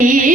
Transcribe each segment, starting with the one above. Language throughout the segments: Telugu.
Yeah.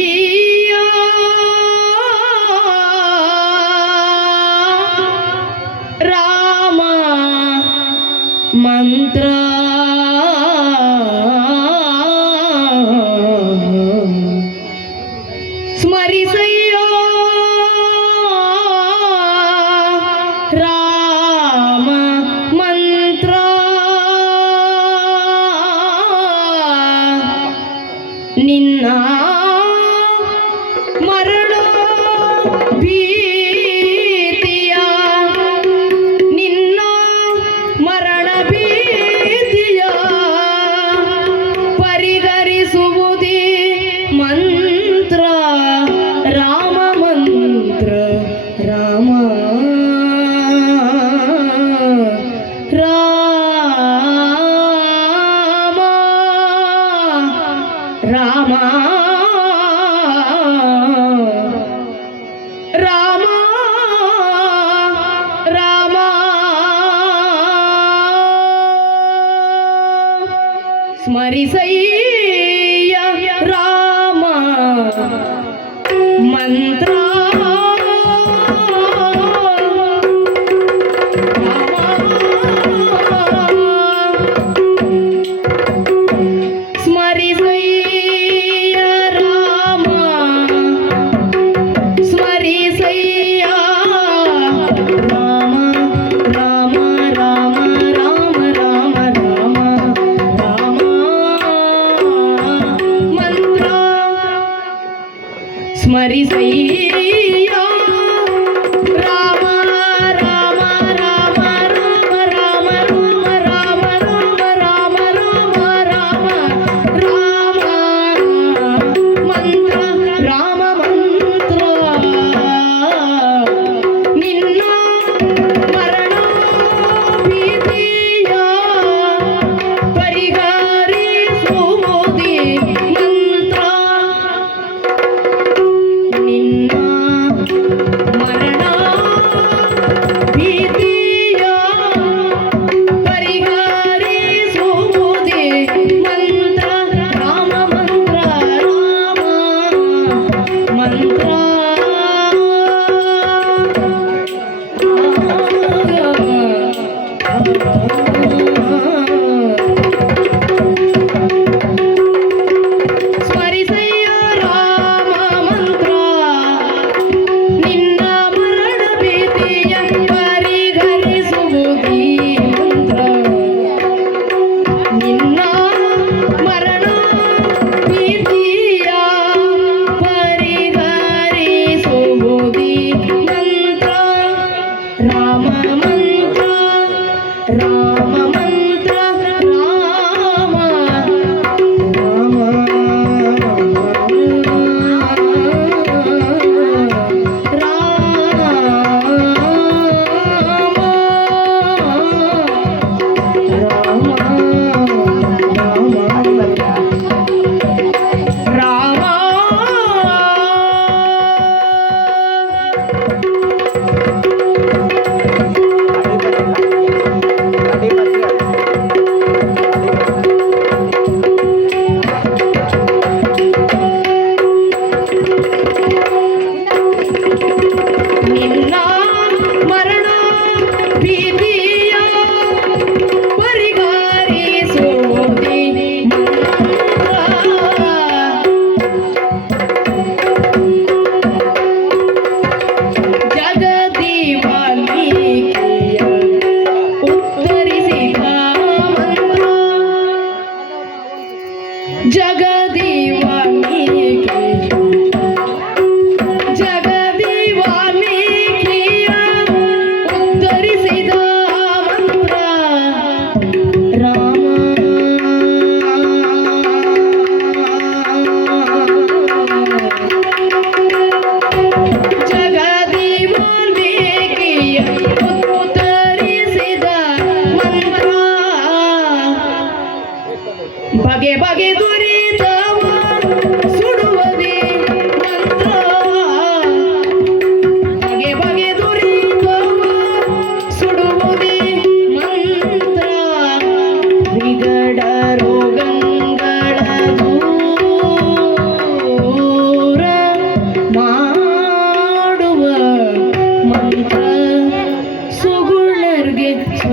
Jagger.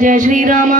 జయ శ్రీరామ